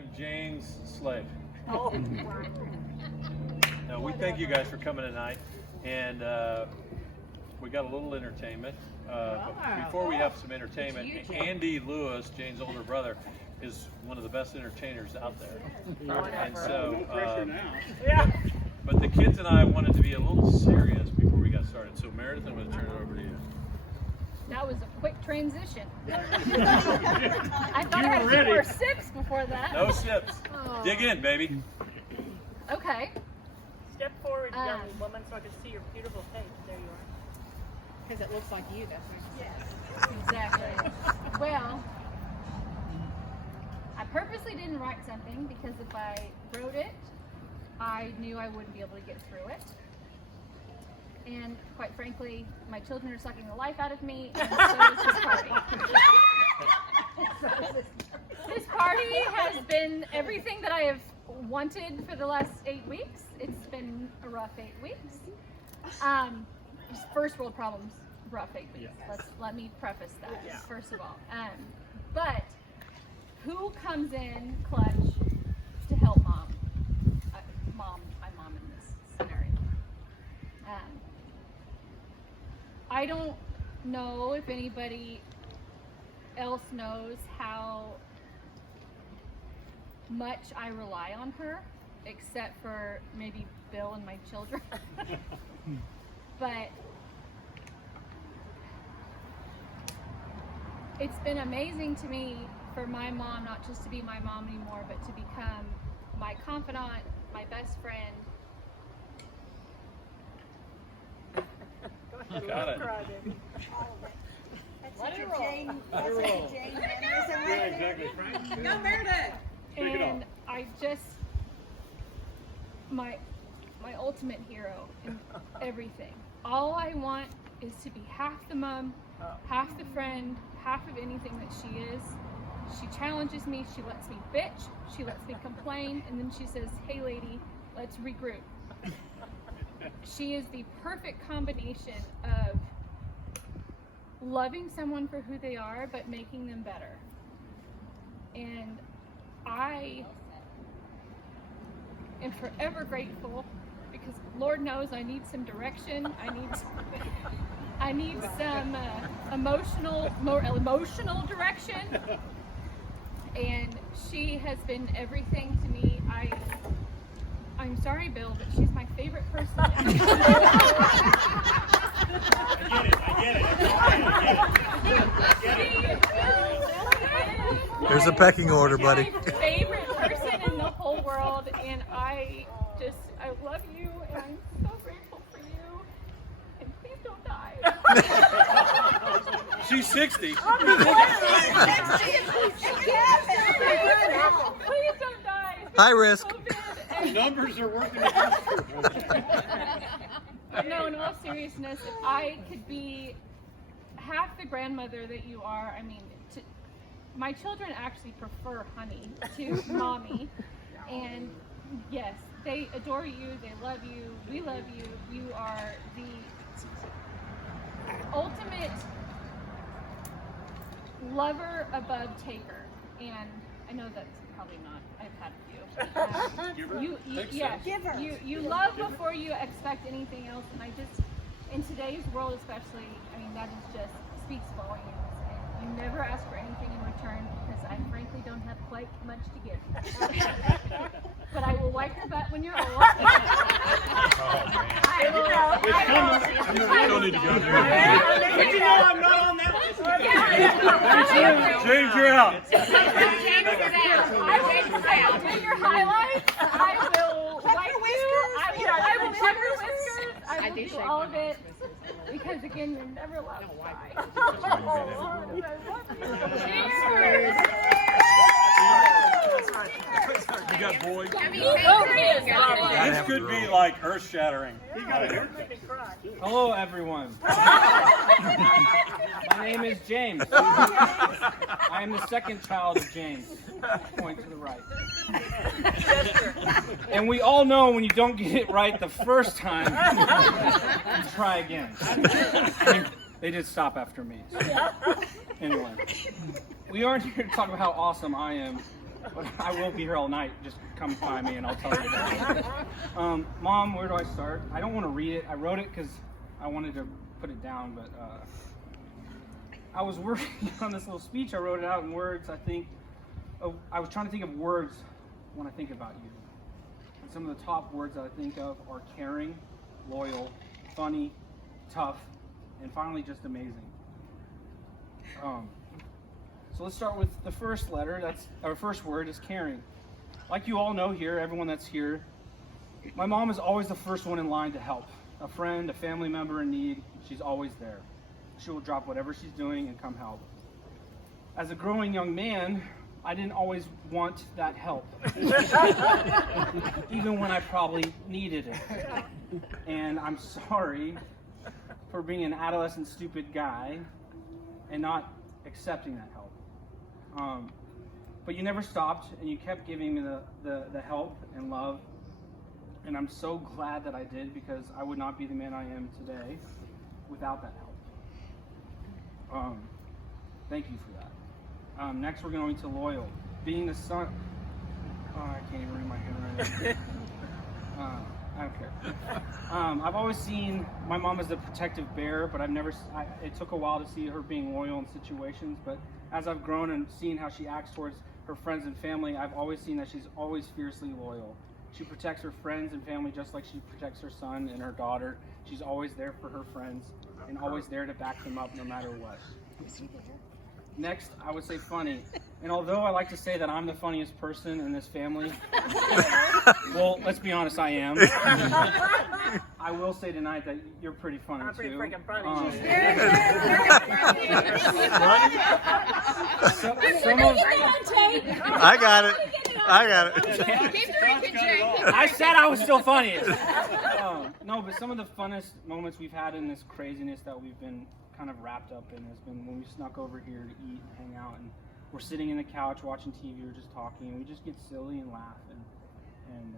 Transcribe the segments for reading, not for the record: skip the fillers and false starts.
am Jane's slave. Oh. No, we thank you guys for coming tonight, and we got a little entertainment. But before we have some entertainment, Andy Lewis, Jane's older brother, is one of the best entertainers out there. And so, but the kids and I wanted to be a little serious before we got started. So Meredith, I'm going to turn it over to you. That was a quick transition. I thought I had 2 more sips before that. No sips. Oh. Dig in, baby. Okay. Step forward, young woman, so I can see your beautiful face. There you are. Because it looks like you, that's what Exactly. Well, I purposely didn't write something because if I wrote it, I knew I wouldn't be able to get through it. And quite frankly, my children are sucking the life out of me, and so is this party. This party has been everything that I have wanted for the last 8 weeks. It's been a rough 8 weeks. First world problems, rough 8 weeks. Let me preface that, first of all. But who comes in clutch to help mom? I'm mom in this scenario. I don't know if anybody else knows how much I rely on her, except for maybe Bill and my children. But it's been amazing to me for my mom not just to be my mom anymore, but to become my confidant, my best friend. Got it. Let it roll. Go Meredith! And I just, my ultimate hero in everything. All I want is to be half the mom, half the friend, half of anything that she is. She challenges me, she lets me bitch, she lets me complain, and then she says, hey lady, let's regroup. She is the perfect combination of loving someone for who they are, but making them better. And I am forever grateful because Lord knows I need some direction. I need some more emotional direction. And she has been everything to me. I'm sorry, Bill, but she's my favorite person. I get it. There's a pecking order, buddy. My favorite person in the whole world, and I love you, and I'm so grateful for you. And please don't die. She's 60. Please don't die. High risk. Numbers are working against you. No, in all seriousness, if I could be half the grandmother that you are, I mean, my children actually prefer honey to mommy. And yes, they adore you, they love you, we love you. You are the ultimate lover above taker. And I know that's probably not, I've had a few. You love before you expect anything else, and I just, in today's world especially, I mean, that is just speaks volumes. And you never ask for anything in return because I frankly don't have quite much to give. But I will wipe your butt when you're old. I don't need to go there. But you know I'm not on that list. James, you're out. I will do your highlights. I will wipe you. I will trim your whiskers. I will do all of it. Because again, you're never allowed to die. Cheers! You got boys. This This could be like earth-shattering. He got a haircut. Hello, everyone. My name is James. I am the second child of James. Point to the right. And we all know when you don't get it right the first time, you try again. They did stop after me. So. Anyway, we aren't here to talk about how awesome I am but I will be here all night. Just come find me and I'll tell you that. Mom, where do I start? I don't want to read it. I wrote it because I wanted to put it down, but I was working on this little speech. I wrote it out in words. I was trying to think of words when I think about you. And some of the top words that I think of are caring, loyal, funny, tough, and finally just amazing. So let's start with the first letter. Our first word is caring. Like you all know here, everyone that's here, my mom is always the first one in line to help. A friend, a family member in need, she's always there. She will drop whatever she's doing and come help. As a growing young man, I didn't always want that help, even when I probably needed it. And I'm sorry for being an adolescent stupid guy and not accepting that help. But you never stopped, and you kept giving me the help and love, and I'm so glad that I did, because I would not be the man I am today without that help. Thank you for that. Next, we're going to loyal. Being the son. Oh, I can't even read my handwriting. I don't care. I've always seen my mom as the protective bear, but it took a while to see her being loyal in situations. But as I've grown and seen how she acts towards her friends and family, I've always seen that she's always fiercely loyal. She protects her friends and family just like she protects her son and her daughter. She's always there for her friends and always there to back them up no matter what. Next, I would say funny. And although I like to say that I'm the funniest person in this family, well, let's be honest, I am. I will say tonight that you're pretty funny, I'm pretty too. freaking funny. I got it. I got it. I said I was still funny. No, but some of the funnest moments we've had in this craziness that we've been kind of wrapped up in has been when we snuck over here to eat and hang out, and we're sitting in the couch watching TV or just talking, and we just get silly and laugh. And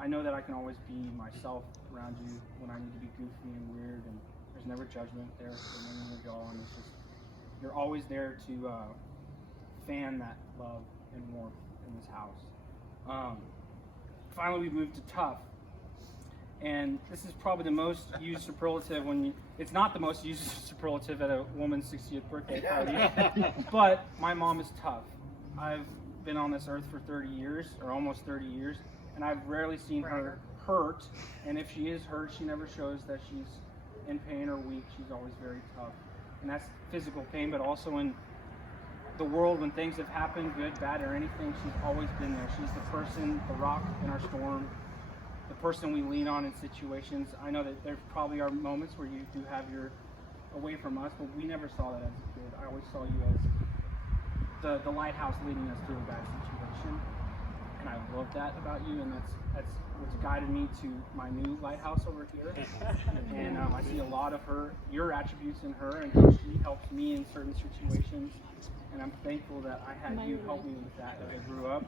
I know that I can always be myself around you when I need to be goofy and weird, and there's never judgment there for me or y'all, and it's just, you're always there to fan that love and warmth in this house. Finally, we've moved to tough. And this is probably the most used superlative it's not the most used superlative at a woman's 60th birthday party, but my mom is tough. I've been on this earth for 30 years, or almost 30 years, and I've rarely seen her hurt, and if she is hurt, she never shows that she's in pain or weak. She's always very tough. And that's physical pain, but also in the world when things have happened, good, bad, or anything, she's always been there. She's the person, the rock in our storm, the person we lean on in situations. I know that there probably are moments where you do have your away from us, but we never saw that as a kid. I always saw you as the lighthouse leading us through a bad situation, and I love that about you, and that's what's guided me to my new lighthouse over here. And I see a lot of your attributes in her, and how she helps me in certain situations, and I'm thankful that I had you help me with that as I grew up.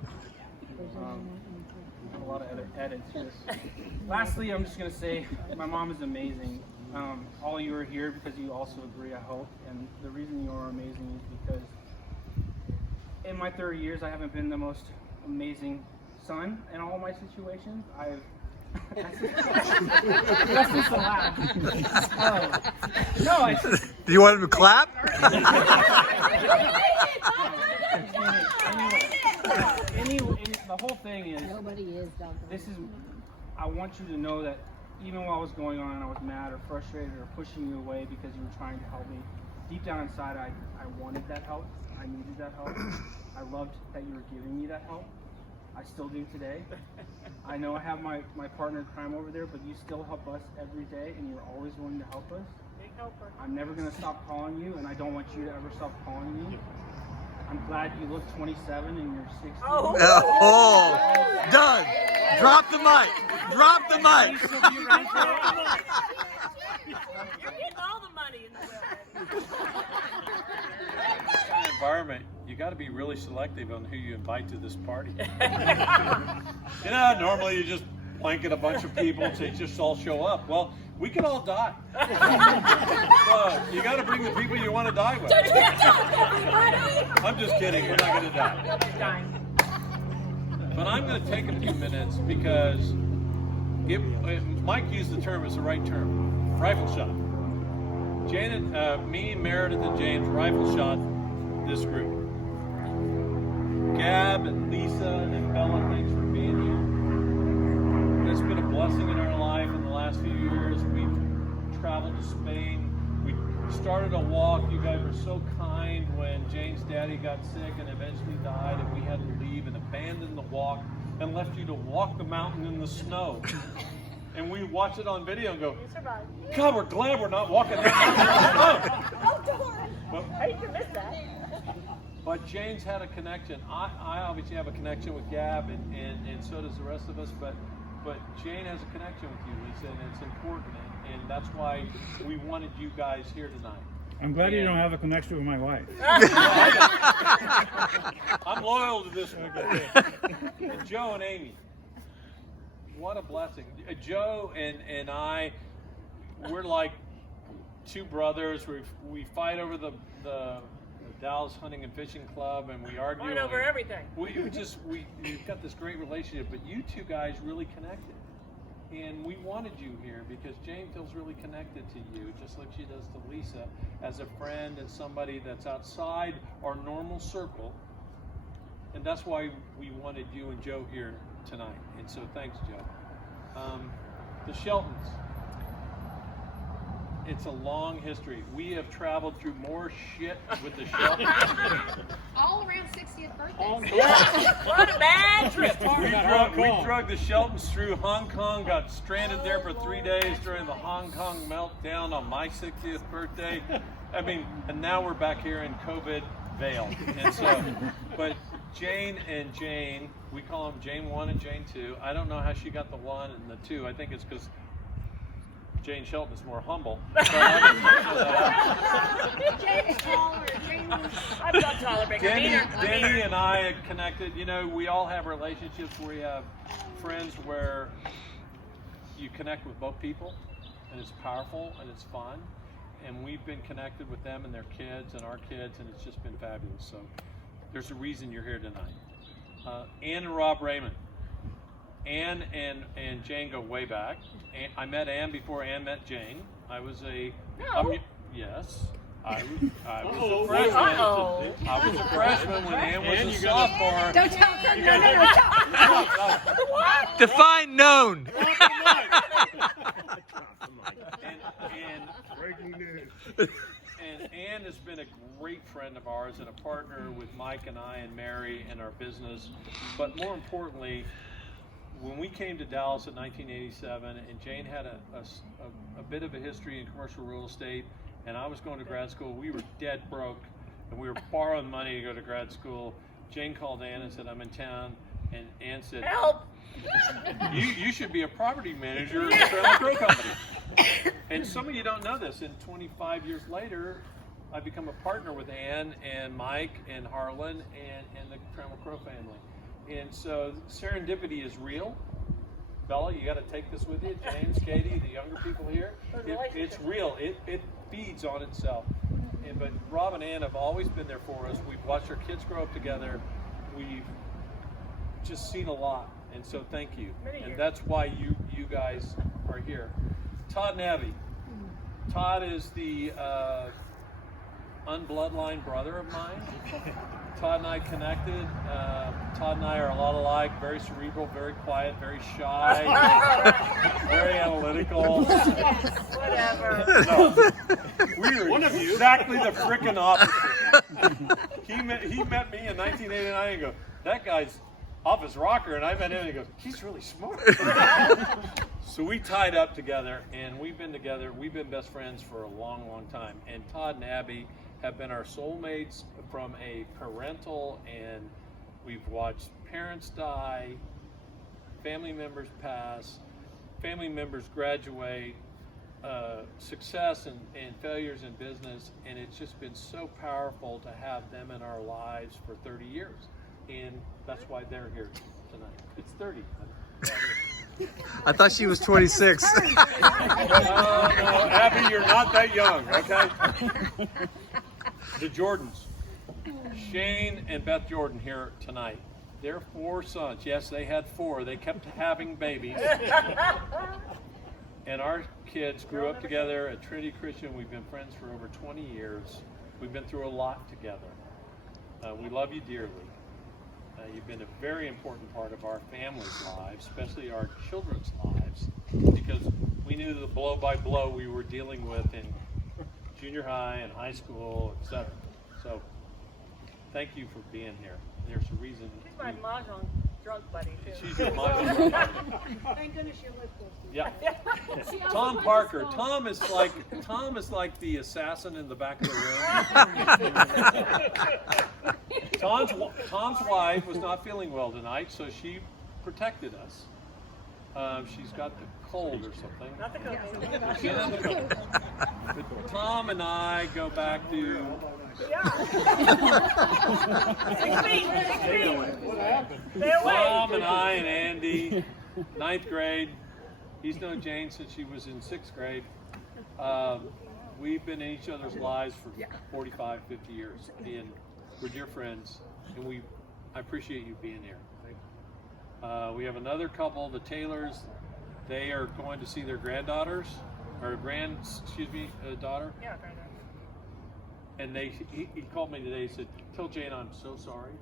A lot of edits here. Lastly, I'm just going to say my mom is amazing. All you are here because you also agree, I hope. And the reason you are amazing is because in my 30 years, I haven't been the most amazing son in all my situations. That's just a laugh. No, it's just... Do you want him to clap? The whole thing is, I want you to know that even while I was going on and I was mad or frustrated or pushing you away because you were trying to help me, deep down inside I wanted that help. I needed that help. I loved that you were giving me that help. I still do today. I know I have my partner in crime over there, but you still help us every day, and you're always willing to help us. Big helper. I'm never going to stop calling you, and I don't want you to ever stop calling me. I'm glad you look 27 and you're 60. Oh. Oh, done. Drop the mic. Drop the mic. You're getting all the money in the will. Kind of environment, you got to be really selective on who you invite to this party. Normally you just blanket a bunch of people and say just all show up. Well, we could all die. So you got to bring the people you want to die with. I'm just kidding. We're not going to die. But I'm going to take a few minutes because Mike used the term, it's the right term, rifle shot. Jane and me, Meredith, and James rifle shot this group. Gab and Lisa and Bella, thanks for being here. It's been a blessing in our life in the last few years. We've traveled to Spain. We started a walk. You guys were so kind when Jane's daddy got sick and eventually died, and we had to leave and abandon the walk and left you to walk the mountain in the snow. And we watch it on video and go, You survived. God, we're glad we're not walking that mountain in the snow. I hate to miss that. But Jane's had a connection. I obviously have a connection with Gab, and so does the rest of us. But Jane has a connection with you, Lisa, and it's important. And that's why we wanted you guys here tonight. I'm glad you don't have a connection with my wife. I'm loyal to this one. And Joe and Amy, what a blessing. Joe and I, we're like two brothers. We fight over the Dallas Hunting and Fishing Club, and we argue. Fight over everything. We've got this great relationship, but you two guys really connected. And we wanted you here because Jane feels really connected to you, just like she does to Lisa, as a friend and somebody that's outside our normal circle. And that's why we wanted you and Joe here tonight. And so thanks, Joe. The Sheltons. It's a long history. We have traveled through more shit with the Sheltons. All around 60th birthday. What a bad trip. We drug the Sheltons through Hong Kong, got stranded there for 3 days during the Hong Kong meltdown on my 60th birthday. I mean, and now we're back here in COVID Vale. And so, but Jane, we call them Jane 1 and Jane 2. I don't know how she got the 1 and the 2. I think it's because Jane Shelton is more humble. Jane's taller. I'm not taller, but Danny and I connected. You know, we all have relationships where we have friends where you connect with both people, and it's powerful and it's fun. And we've been connected with them and their kids and our kids, and it's just been fabulous. So there's a reason you're here tonight. Ann and Rob Raymond. Ann and Jane go way back. I met Ann before Ann met Jane. I was yes. I was a freshman. I was a freshman when Ann was a sophomore. Don't tell her. No. Define known. Breaking news. And Ann has been a great friend of ours and a partner with Mike and I and Mary in our business. But more importantly, when we came to Dallas in 1987, and Jane had a bit of a history in commercial real estate, and I was going to grad school, we were dead broke, and we were borrowing money to go to grad school. Jane called Ann and said, I'm in town, and Ann said, Help! You should be a property manager at the Trammell Crow Company. And some of you don't know this, and 25 years later, I become a partner with Ann and Mike and Harlan and the Trammell Crow family. And so serendipity is real. Bella, you got to take this with you. James, Katie, the younger people here. It's real. It feeds on itself. But Rob and Ann have always been there for us. We've watched our kids grow up together. We've just seen a lot. And so thank you. And that's why you guys are here. Todd and Abby. Todd is the unbloodline brother of mine. Todd and I connected. Todd and I are a lot alike, very cerebral, very quiet, very shy, very analytical. Whatever. No, we were exactly the frickin' opposite. He met me in 1989 and goes, that guy's off his rocker, and I met him and he goes, he's really smart. So we tied up together, and we've been best friends for a long, long time. And Todd and Abby have been our soulmates from a parental, and we've watched parents die, family members pass, family members graduate, success and failures in business, and it's just been so powerful to have them in our lives for 30 years. And that's why they're here tonight. It's 30. I thought she was 26. No, Abby, you're not that young, okay? The Jordans. Shane and Beth Jordan here tonight. their 4 sons. Yes, they had 4. They kept having babies. And our kids grew up together at Trinity Christian. We've been friends for over 20 years. We've been through a lot together. We love you dearly. You've been a very important part of our family's lives, especially our children's lives, because we knew the blow by blow we were dealing with in junior high and high school, etc. So, thank you for being here. There's a reason. She's my mahjong drunk buddy, too. She's your mahjong buddy. Thank goodness you lived close to me. Yeah. Tom Parker. Tom is like the assassin in the back of the room. Tom's wife was not feeling well tonight, so she protected us. She's got the cold or something. Not the COVID. She has the cold. But Tom and I go back to. Yeah. 6 feet. 6 feet. What happened? Stay away. Tom and I and Andy, 9th grade. He's known Jane since she was in 6th grade. We've been in each other's lives for 45, 50 years. And we're dear friends, and I appreciate you being here. We have another couple, the Taylors. They are going to see their daughter. Yeah, granddaughter. And he called me today. He said, "Tell Jane I'm so sorry,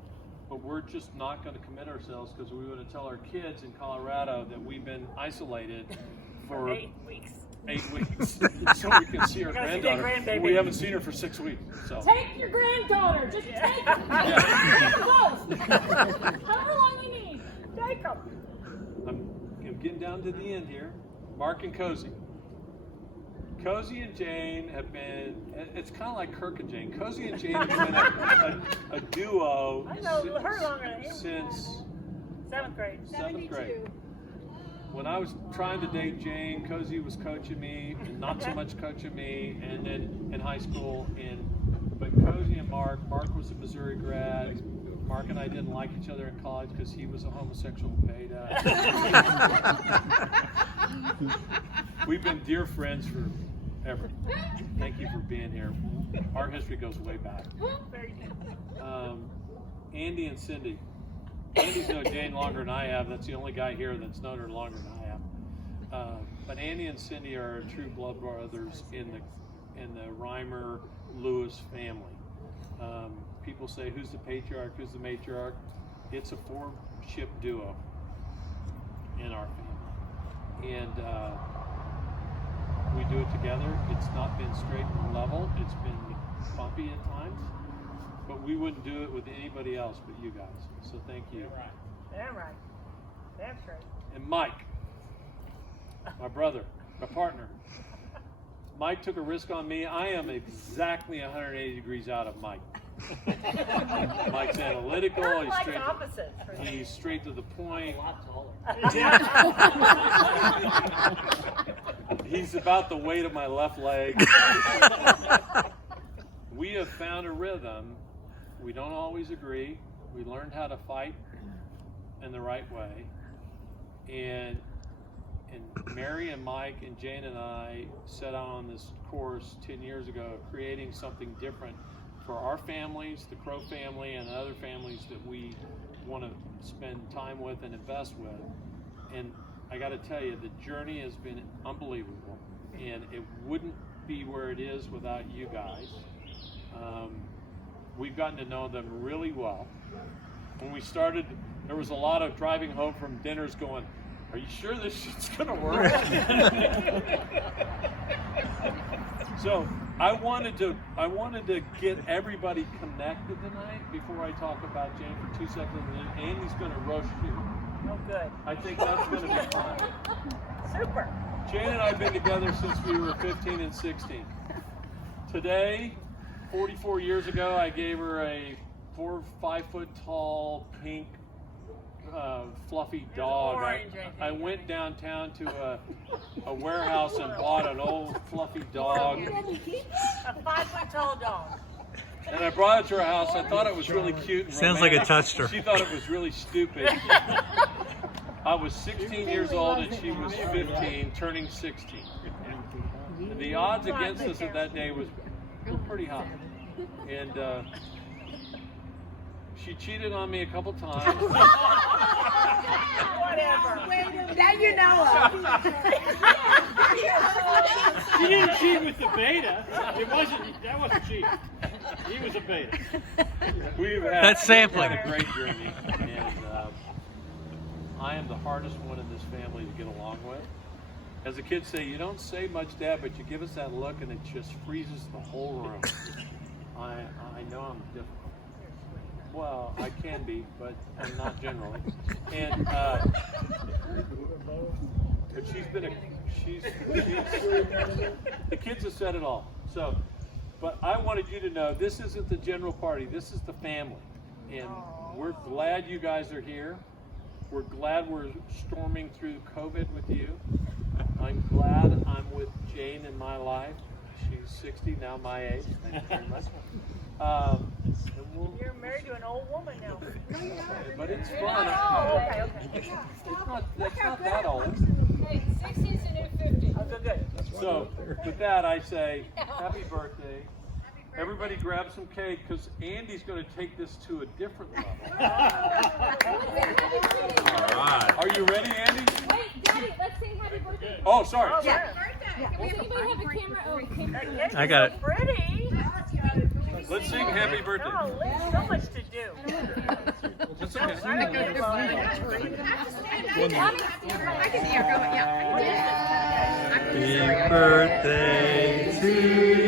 but we're just not going to commit ourselves because we want to tell our kids in Colorado that we've been isolated for 8 weeks. 8 weeks, so we can see our We're gonna see that granddaughter. grandbaby. We haven't seen her for 6 weeks. So Take your granddaughter. Just take her. yeah. Close. However long you need. Take 'em. I'm getting down to the end here. Mark and Cozy. Cozy and Jane have been, it's kind of like Kirk and Jane. Cozy and Jane have been a duo I know her longer than him. since 7th grade. 7th grade. When I was trying to date Jane, Cozy was coaching me, and not so much coaching me, and then in high school. But Cozy and Mark was a Missouri grad. Mark and I didn't like each other in college because he was a homosexual beta. We've been dear friends forever. Thank you for being here. Our history goes way back. Andy and Cindy. Andy's known Jane longer than I have. That's the only guy here that's known her longer than I have. But Andy and Cindy are true blood brothers in the Reimer Lewis family. People say, who's the patriarch, who's the matriarch? It's a 4-ship duo in our family. And we do it together. It's not been straight and level. It's been bumpy at times. But we wouldn't do it with anybody else but you guys. So thank you. Damn right. That's right. And Mike, my brother, my partner. Mike took a risk on me. I am exactly 180 degrees out of Mike. Mike's analytical. We're He's like straight. opposites. He's straight to the point. He's about the weight of my left leg. We have found a rhythm. We don't always agree. We learned how to fight in the right way. And Mary and Mike and Jane and I set out on this course 10 years ago, creating something different for our families, the Crow family, and other families that we want to spend time with and invest with. And I got to tell you, the journey has been unbelievable, and it wouldn't be where it is without you guys. We've gotten to know them really well. When we started, there was a lot of driving home from dinners going, "Are you sure this shit's gonna work?" So I wanted to get everybody connected tonight before I talk about Jane for 2 seconds, and then Andy's gonna roast you. Oh, good. I think that's gonna be fun. Super. Jane and I have been together since we were 15 and 16. Today, 44 years ago, I gave her a 4 or 5 foot tall pink fluffy dog. I went downtown to a warehouse and bought an old fluffy dog. A 5 foot tall dog. And I brought it to her house. I thought it was really cute and Sounds like it romantic. touched her. She thought it was really stupid. I was 16 years old and she was 15, turning 16. The odds against us at that day were pretty high. And She cheated on me a couple times. Whatever. Now you know She didn't cheat with the beta. That wasn't cheating. He was a beta. We've That's sampling. had a great journey, and I am the hardest one in this family to get along with. As the kids say, you don't say much, Dad, but you give us that look and it just freezes the whole room. I know I'm difficult. Well, I can be, but I'm not generally. And but she's the kids have said it all. So, but I wanted you to know this isn't the general party. This is the family, and we're glad you guys are here. We're glad we're storming through COVID with you. I'm glad I'm with Jane in my life. She's 60, now my age. Thank you very much. You're married to an old woman now. But it's fun. Oh, okay. That's not that old. Hey, 60's the new 50. Oh, good. So, with that, I say happy birthday. Everybody grab some cake because Andy's going to take this to a different level. Are you ready, Andy? Wait, Daddy, let's sing happy birthday. Oh, sorry. Yeah. Does anybody have a camera? Oh, a camera. I got it. Pretty. Let's sing happy birthday. Golly, so much to do. That's okay. Happy birthday to